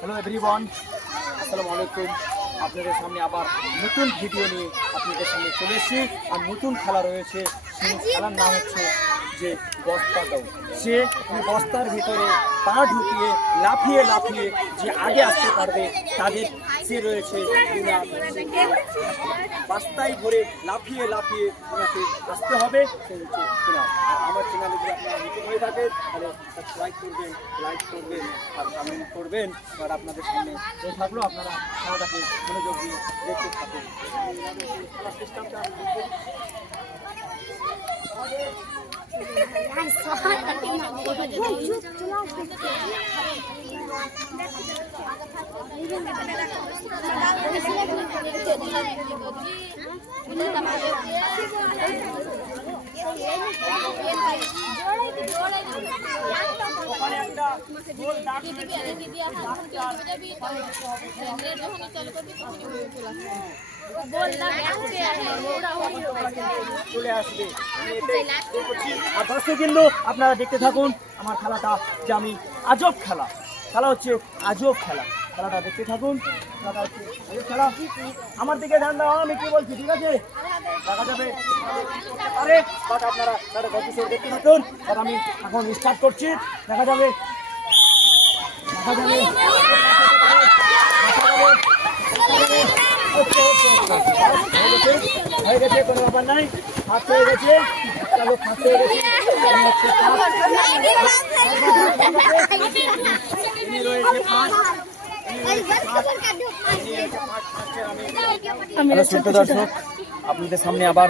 Hello everyone, আসসালামু আলাইকুম। আপনাদের সামনে আবার নতুন ভিডিও নিয়ে আপনাদের সামনে চলে এসেছি। আর নতুন খেলা রয়েছে, সেই খেলার নাম হচ্ছে যে বস্তা দৌড়। সে বস্তার ভিতরে পা ঢুকিয়ে লাফিয়ে লাফিয়ে যে আগে আসতে পারবে তাদের সে রয়েছে বস্তায় ভরে লাফিয়ে লাফিয়ে ওনাকে আসতে হবে, সে হচ্ছে আর আমার চ্যানেলে যদি আপনারা নতুন হয়ে থাকেন তাহলে সাবস্ক্রাইব করবেন, লাইক করবেন আর কমেন্ট করবেন। আর আপনাদের সামনে থাকলো, আপনারা খেলাটাকে মনোযোগ দিয়ে দেখতে থাকুন। চলে আসবে আর দর্শক কিন্তু আপনারা দেখতে থাকুন আমার খেলাটা, যে আমি আজব খেলা হচ্ছে আজব খেলাটা দেখতে থাকুন। খেলাটা হচ্ছে আজব খেলা। আমার দিকে ধ্যান দাও, আমি কি বলছি, ঠিক আছে? দেখা যাবে আরে বাট আপনারা তারা গল্প দেখতে থাকুন। আর আমি এখন স্টার্ট করছি, দেখা যাবে হয়ে গেছে, কোনো ব্যাপার নাই। হাত হয়ে গেছে, চালু হাত হয়ে গেছে। দর্শক আপনাদের সামনে আবার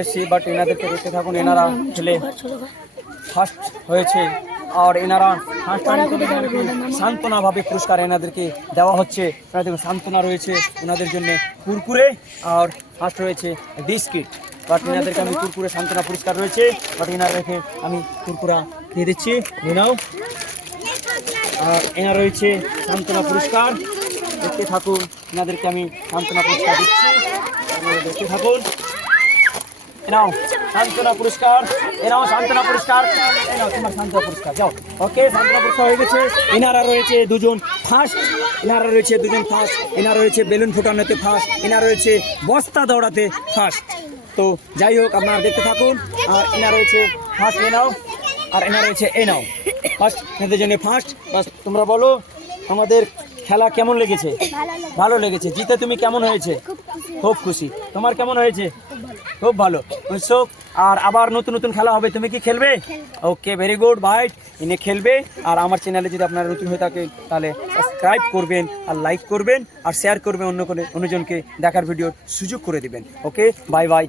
এসেছি, বাট এনাদেরকে দেখতে থাকুন। এনারা খেলে ফার্স্ট হয়েছে আর এনারা সান্ত্বনাভাবে পুরস্কার এনাদেরকে দেওয়া হচ্ছে। সান্ত্বনা রয়েছে ওনাদের জন্য কুরকুরে, আর ফার্স্ট রয়েছে বিস্কিট। বাট এনাদেরকে আমি কুরকুরে সান্ত্বনা পুরস্কার রয়েছে, বাট এনাদেরকে আমি কুরকুরা দিয়ে দিচ্ছি, নাও। আর এনার রয়েছে সান্ত্বনা পুরস্কার, দেখতে থাকুন। এনাদেরকে আমি সান্ত্বনা পুরস্কার দিচ্ছি, দেখতে থাকুন। এনাও সান্ত্বনা পুরস্কার, এনাও সান্ত্বনা পুরস্কার, এনাও তোমার সান্ত্বনা পুরস্কার, যাও। ওকে, সান্ত্বনা পুরস্কার হয়ে গেছে। এনারা রয়েছে দুজন ফার্স্ট, এনারা রয়েছে বেলুন ফোটানোতে ফার্স্ট, এনারা রয়েছে বস্তা দৌড়াতে ফার্স্ট। তো যাই হোক, আপনারা দেখতে থাকুন। আর এনারা রয়েছে ফার্স্ট, এনাও, আর এনারা রয়েছে এনাও ফার্স্ট, এনাদের জন্য ফার্স্ট। বাস তোমরা বলো আমাদের খেলা কেমন লেগেছে? ভালো লেগেছে। জিতে তুমি কেমন হয়েছে? খুব খুশি। তোমার কেমন হয়েছে? খুব ভালো। আর আবার নতুন নতুন খেলা হবে, তুমি কি খেলবে? ওকে, ভেরি গুড ভাই, ইনি খেলবে। আর আমার চ্যানেলে যদি আপনারা নতুন হয়ে থাকেন তাহলে সাবস্ক্রাইব করবেন আর লাইক করবেন আর শেয়ার করবেন, অন্যজনকে দেখার ভিডিওর সুযোগ করে দিবেন। ওকে, বাই বাই।